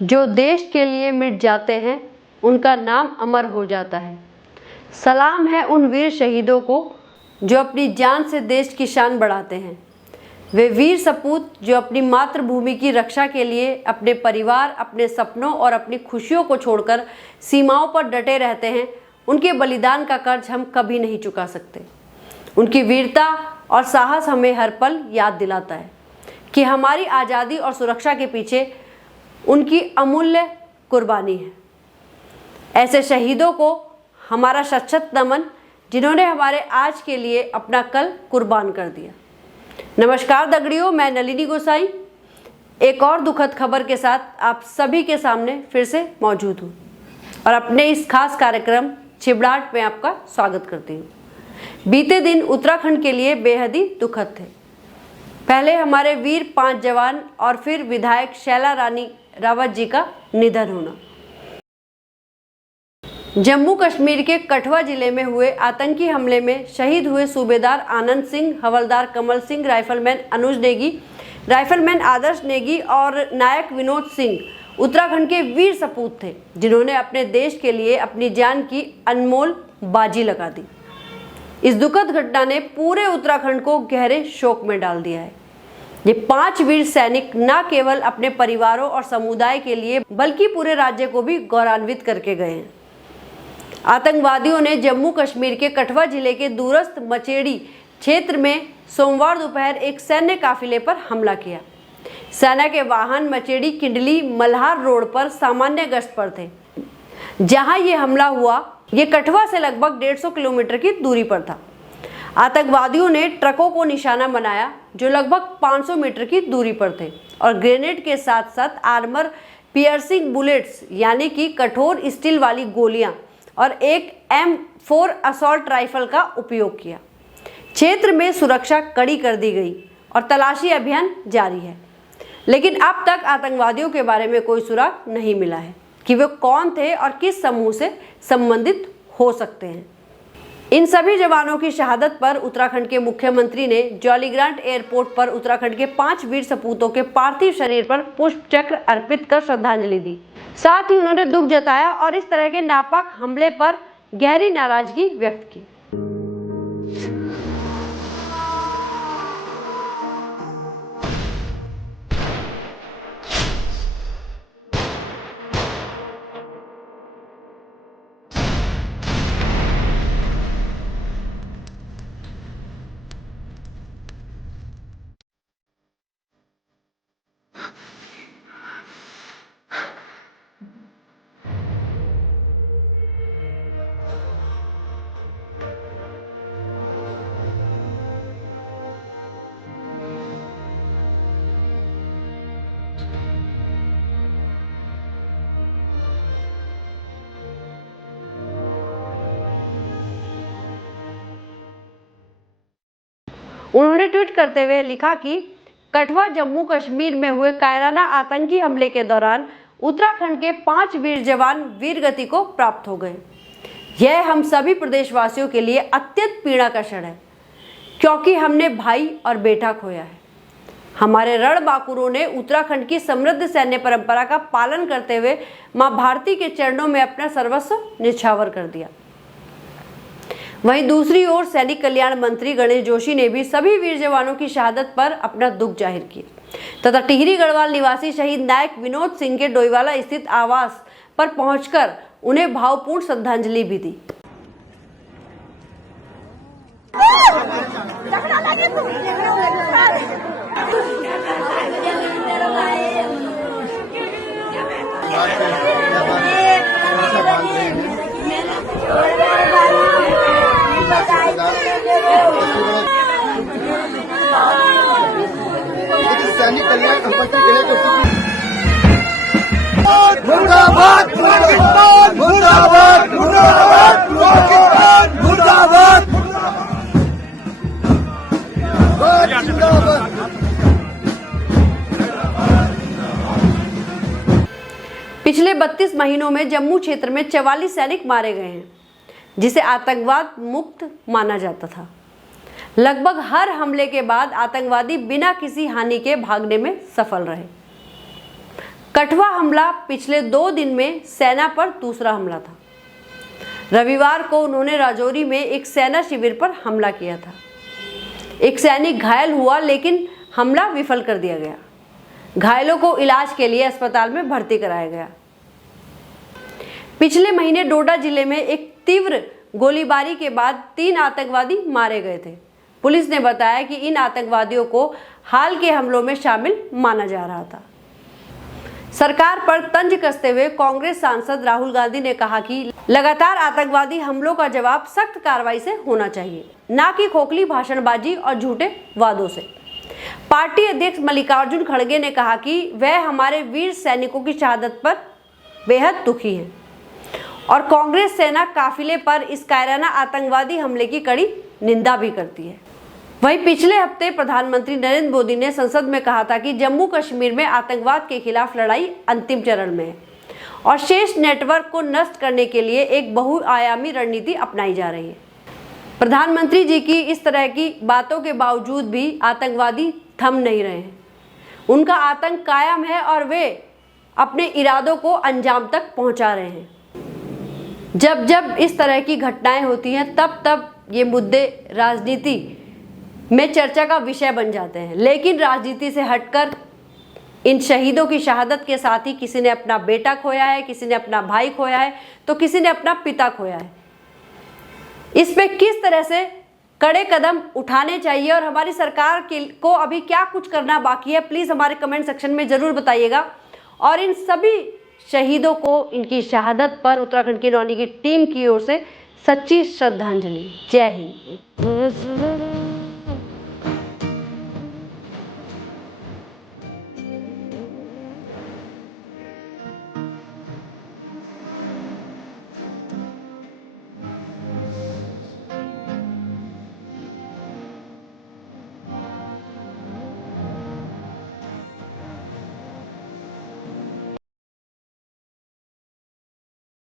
जो देश के लिए मिट जाते हैं उनका नाम अमर हो जाता है। सलाम है उन वीर शहीदों को जो अपनी जान से देश की शान बढ़ाते हैं। वे वीर सपूत जो अपनी मातृभूमि की रक्षा के लिए अपने परिवार, अपने सपनों और अपनी खुशियों को छोड़कर सीमाओं पर डटे रहते हैं, उनके बलिदान का कर्ज हम कभी नहीं चुका सकते। उनकी वीरता और साहस हमें हर पल याद दिलाता है कि हमारी आज़ादी और सुरक्षा के पीछे उनकी अमूल्य कुर्बानी है। ऐसे शहीदों को हमारा शत-शत नमन, जिन्होंने हमारे आज के लिए अपना कल कुर्बान कर दिया। नमस्कार दगड़ियों, मैं नलिनी गोसाई एक और दुखद खबर के साथ आप सभी के सामने फिर से मौजूद हूँ और अपने इस खास कार्यक्रम चिबड़ाहट में आपका स्वागत करती हूँ। बीते दिन उत्तराखंड के लिए बेहद ही दुखद थे। पहले हमारे वीर 5 जवान और फिर विधायक शैला रानी रावत जी का निधन होना। जम्मू कश्मीर के कठुआ जिले में हुए आतंकी हमले में शहीद हुए सूबेदार आनंद सिंह, हवलदार कमल सिंह, राइफलमैन अनुज नेगी, राइफलमैन आदर्श नेगी और नायक विनोद सिंह उत्तराखंड के वीर सपूत थे, जिन्होंने अपने देश के लिए अपनी जान की अनमोल बाजी लगा दी। इस दुखद घटना ने पूरे उत्तराखंड को गहरे शोक में डाल दिया है। ये 5 वीर सैनिक न केवल अपने परिवारों और समुदाय के लिए बल्कि पूरे राज्य को भी गौरवान्वित करके गए हैं। आतंकवादियों ने जम्मू कश्मीर के कठुआ जिले के दूरस्थ मचेड़ी क्षेत्र में सोमवार दोपहर एक सैन्य काफिले पर हमला किया। सेना के वाहन मचेड़ी किंडली मल्हार रोड पर सामान्य गश्त पर थे। जहां ये हमला हुआ, ये कठुआ से लगभग 150 किलोमीटर की दूरी पर था। आतंकवादियों ने ट्रकों को निशाना बनाया जो लगभग 500 मीटर की दूरी पर थे और ग्रेनेड के साथ साथ आर्मर पियर्सिंग बुलेट्स यानी कि कठोर स्टील वाली गोलियां और एक M4 असॉल्ट राइफल का उपयोग किया। क्षेत्र में सुरक्षा कड़ी कर दी गई और तलाशी अभियान जारी है, लेकिन अब तक आतंकवादियों के बारे में कोई सुराग नहीं मिला है कि वे कौन थे और किस समूह से संबंधित हो सकते हैं। इन सभी जवानों की शहादत पर उत्तराखंड के मुख्यमंत्री ने जॉलीग्रांट एयरपोर्ट पर उत्तराखंड के 5 वीर सपूतों के पार्थिव शरीर पर पुष्प चक्र अर्पित कर श्रद्धांजलि दी। साथ ही उन्होंने दुख जताया और इस तरह के नापाक हमले पर गहरी नाराजगी व्यक्त की। उन्होंने ट्वीट करते हुए लिखा कि कठुआ जम्मू कश्मीर में हुए कायराना आतंकी हमले के दौरान उत्तराखंड के 5 वीर जवान वीरगति को प्राप्त हो गए। यह हम सभी प्रदेशवासियों के लिए अत्यंत पीड़ा का क्षण है, क्योंकि हमने भाई और बेटा खोया है। हमारे रणबांकुरों ने उत्तराखंड की समृद्ध सैन्य परंपरा का पालन करते हुए मां भारती के चरणों में अपना सर्वस्व निछावर कर दिया। वहीं दूसरी ओर सैनिक कल्याण मंत्री गणेश जोशी ने भी सभी वीर जवानों की शहादत पर अपना दुख जाहिर किया तथा टिहरी गढ़वाल निवासी शहीद नायक विनोद सिंह के डोईवाला स्थित आवास पर पहुंचकर उन्हें भावपूर्ण श्रद्धांजलि भी दी। सैनिक कल्याण मुर्दाबाद मुर्दाबाद मुर्दाबाद मुर्दाबाद मुर्दाबाद जिंदाबाद। पिछले 32 महीनों में जम्मू क्षेत्र में 44 सैनिक मारे गए हैं, जिसे आतंकवाद मुक्त माना जाता था। लगभग हर हमले के बाद आतंकवादी बिना किसी हानि के भागने में सफल रहे। कठुआ हमला पिछले 2 दिन में सेना पर दूसरा हमला था। रविवार को उन्होंने राजौरी में एक सेना शिविर पर हमला किया था। एक सैनिक घायल हुआ, लेकिन हमला विफल कर दिया गया। घायलों को इलाज के लिए अस्पताल में भर्ती कराया गया। पिछले महीने डोडा जिले में एक तीव्र गोलीबारी के बाद 3 आतंकवादी मारे गए थे। पुलिस ने बताया कि इन आतंकवादियों को हाल के हमलों में शामिल माना जा रहा था। सरकार पर तंज कसते हुए कांग्रेस सांसद राहुल गांधी ने कहा कि लगातार आतंकवादी हमलों का जवाब सख्त कार्रवाई से होना चाहिए, ना कि खोखली भाषणबाजी और झूठे वादों से। पार्टी अध्यक्ष मल्लिकार्जुन खड़गे ने कहा कि वह हमारे वीर सैनिकों की शहादत पर बेहद दुखी हैं और कांग्रेस सेना काफिले पर इस कायराना आतंकवादी हमले की कड़ी निंदा भी करती है। वहीं पिछले हफ्ते प्रधानमंत्री नरेंद्र मोदी ने संसद में कहा था कि जम्मू कश्मीर में आतंकवाद के खिलाफ लड़ाई अंतिम चरण में है और शेष नेटवर्क को नष्ट करने के लिए एक बहुआयामी रणनीति अपनाई जा रही है। प्रधानमंत्री जी की इस तरह की बातों के बावजूद भी आतंकवादी थम नहीं रहे हैं। उनका आतंक कायम है और वे अपने इरादों को अंजाम तक पहुंचा रहे हैं। जब जब इस तरह की घटनाएं होती हैं, तब तब ये मुद्दे राजनीति में चर्चा का विषय बन जाते हैं। लेकिन राजनीति से हटकर इन शहीदों की शहादत के साथ ही किसी ने अपना बेटा खोया है, किसी ने अपना भाई खोया है, तो किसी ने अपना पिता खोया है। इस पे किस तरह से कड़े कदम उठाने चाहिए और हमारी सरकार को अभी क्या कुछ करना बाकी है, प्लीज़ हमारे कमेंट सेक्शन में ज़रूर बताइएगा। और इन सभी शहीदों को इनकी शहादत पर उत्तराखंड की नौनी की टीम की ओर से सच्ची श्रद्धांजलि। जय हिंद।